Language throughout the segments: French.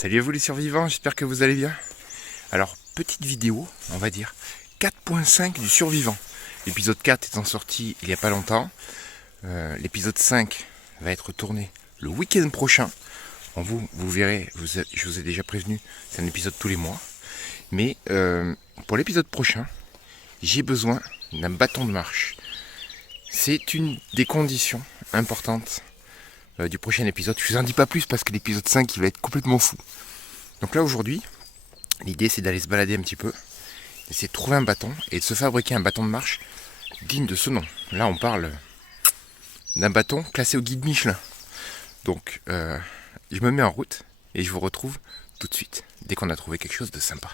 Salut à vous les survivants, j'espère que vous allez bien. Alors, petite vidéo, on va dire 4.5 du survivant. L'épisode 4 étant sorti il n'y a pas longtemps. L'épisode 5 va être tourné le week-end prochain. Bon, vous verrez, je vous ai déjà prévenu, c'est un épisode tous les mois. Mais pour l'épisode prochain, j'ai besoin d'un bâton de marche. C'est une des conditions importantes du prochain épisode. Je vous en dis pas plus parce que l'épisode 5 il va être complètement fou. Donc là aujourd'hui, l'idée c'est d'aller se balader un petit peu, d'essayer de trouver un bâton et de se fabriquer un bâton de marche digne de ce nom. Là on parle d'un bâton classé au guide Michelin. Donc je me mets en route et je vous retrouve tout de suite dès qu'on a trouvé quelque chose de sympa.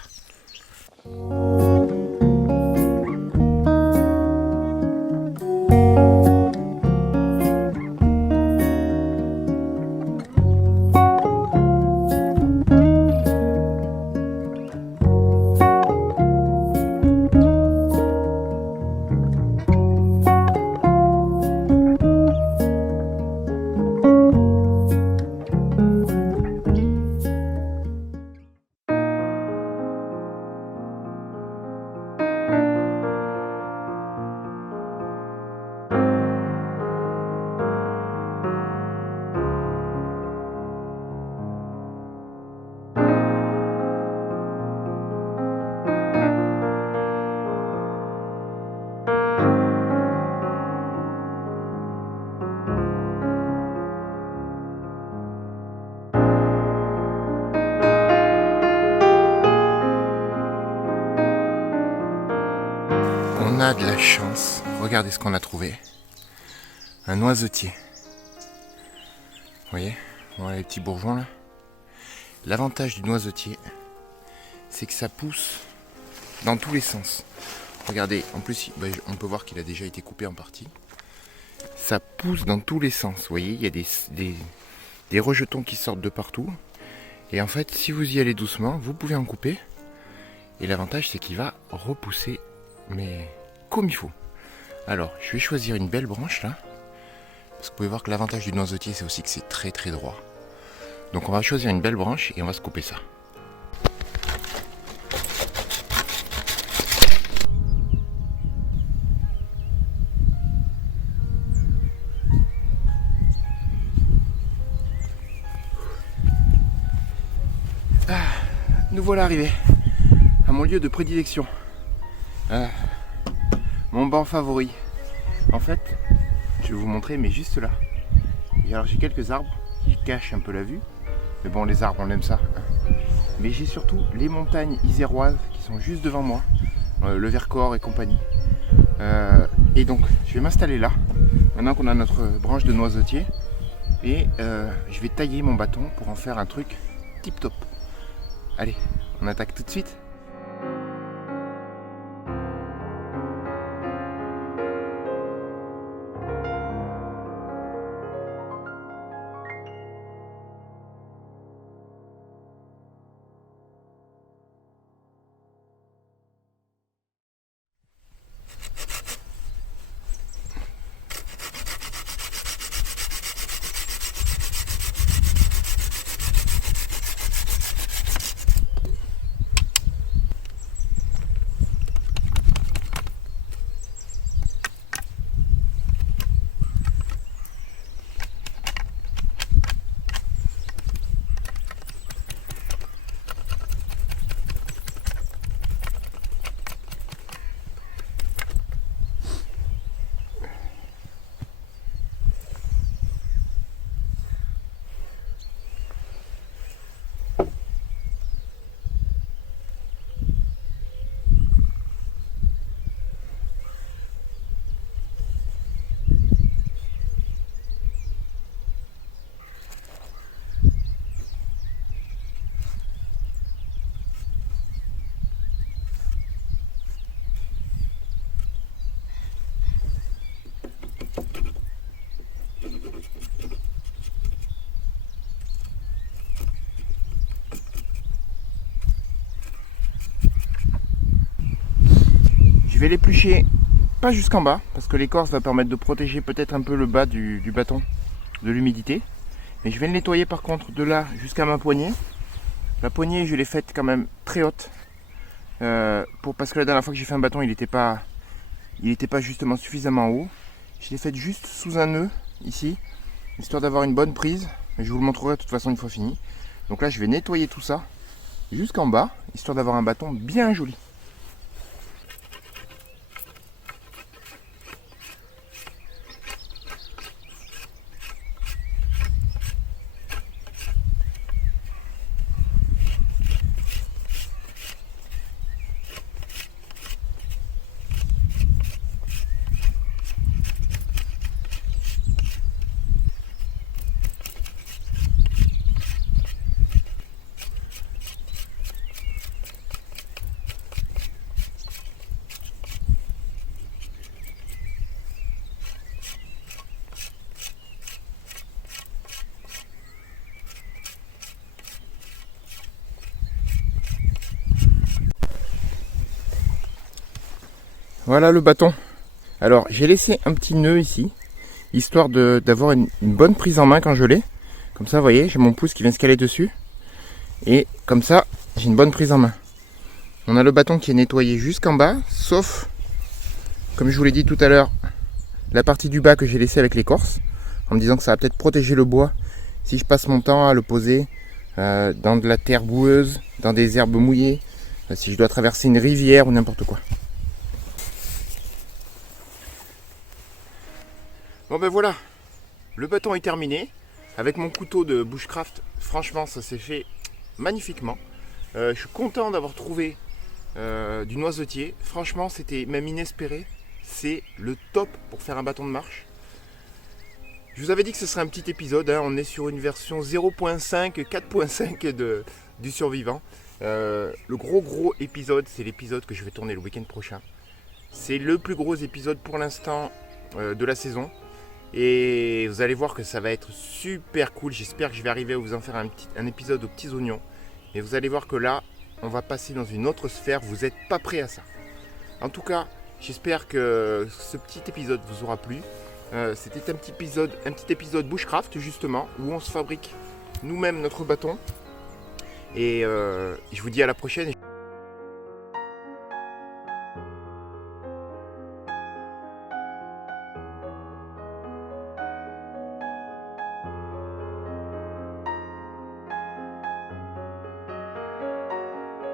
On a de la chance, regardez ce qu'on a trouvé. Un noisetier. Vous voyez, voilà les petits bourgeons là. L'avantage du noisetier, c'est que ça pousse dans tous les sens. Regardez, en plus on peut voir qu'il a déjà été coupé en partie. Ça pousse dans tous les sens, vous voyez, il y a des rejetons qui sortent de partout. Et en fait, si vous y allez doucement, vous pouvez en couper. Et l'avantage, c'est qu'il va repousser, mais comme il faut. Alors, je vais choisir une belle branche là. Parce que vous pouvez voir que l'avantage du noisetier, c'est aussi que c'est très très droit. Donc on va choisir une belle branche et on va se couper ça. Nous voilà arrivés à mon lieu de prédilection. Mon banc favori. En fait, je vais vous montrer, mais juste là. Et alors j'ai quelques arbres qui cachent un peu la vue. Mais bon, les arbres on aime ça. Mais j'ai surtout les montagnes iséroises qui sont juste devant moi. Le Vercors et compagnie. Et donc je vais m'installer là. Maintenant qu'on a notre branche de noisetier. Et je vais tailler mon bâton pour en faire un truc tip top. Allez, on attaque tout de suite. Je vais l'éplucher pas jusqu'en bas, parce que l'écorce va permettre de protéger peut-être un peu le bas du bâton de l'humidité. Mais je vais le nettoyer par contre de là jusqu'à ma poignée. La poignée, je l'ai faite quand même très haute. Parce que la dernière fois que j'ai fait un bâton, il n'était pas justement suffisamment haut. Je l'ai faite juste sous un nœud, ici, histoire d'avoir une bonne prise. Mais je vous le montrerai de toute façon une fois fini. Donc là, je vais nettoyer tout ça jusqu'en bas, histoire d'avoir un bâton bien joli. Voilà le bâton. Alors j'ai laissé un petit nœud ici, histoire d'avoir une bonne prise en main quand je l'ai. Comme ça, vous voyez, j'ai mon pouce qui vient se caler dessus. Et comme ça, j'ai une bonne prise en main. On a le bâton qui est nettoyé jusqu'en bas, sauf, comme je vous l'ai dit tout à l'heure, la partie du bas que j'ai laissée avec l'écorce, en me disant que ça va peut-être protéger le bois si je passe mon temps à le poser dans de la terre boueuse, dans des herbes mouillées, si je dois traverser une rivière ou n'importe quoi. Bon ben voilà, le bâton est terminé. Avec mon couteau de bushcraft, franchement ça s'est fait magnifiquement. Je suis content d'avoir trouvé du noisetier. Franchement c'était même inespéré. C'est le top pour faire un bâton de marche. Je vous avais dit que ce serait un petit épisode, hein. On est sur une version 0.5, 4.5 du survivant. Le gros épisode, c'est l'épisode que je vais tourner le week-end prochain. C'est le plus gros épisode pour l'instant de la saison. Et vous allez voir que ça va être super cool. J'espère que je vais arriver à vous en faire un épisode aux petits oignons. Et vous allez voir que là, on va passer dans une autre sphère. Vous n'êtes pas prêts à ça. En tout cas, j'espère que ce petit épisode vous aura plu. C'était un petit épisode bushcraft justement, où on se fabrique nous-mêmes notre bâton. Et je vous dis à la prochaine.